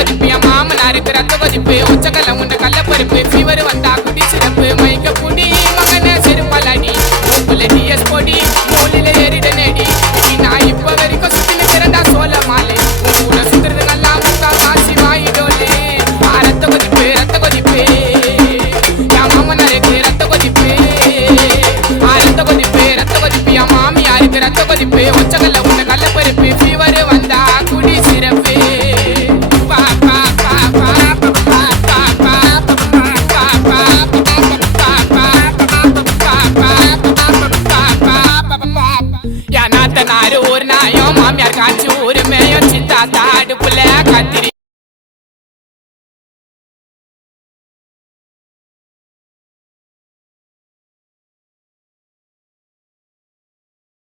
கொதிப்பு என் மாமனாருக்கு ரத்த கொதிப்பு உச்சக்கல்ல உண்ட கல்ல பருப்பு ஃபீவர் வந்தா குடி சிறப்பு மயக்க குடி மகன செருப்பாலாடி உப்புல டிஎஸ் பொடி மூலில ஏறிட நேடி நான் இப்ப வரைக்கும் சுத்தி நிக்கிறண்டா சோழ மாலை கூட சுத்துறது நல்லா முக்கா காசி வாயிடோலே ரத்த கொதிப்பு என் மாமனாருக்கு ரத்த கொதிப்பு ரத்த கொதிப்பு என் மாமியாருக்கு ரத்த கொதிப்பு உச்சக்கல்ல உண்ட கல்ல பருப்பு ஃபீவர் வந்தா குடி சிறப்பு ஒரு நாயம் மாமியார் காய்ச்சி ஒரு மேயம் சித்தா தாடுப்புல கத்திரி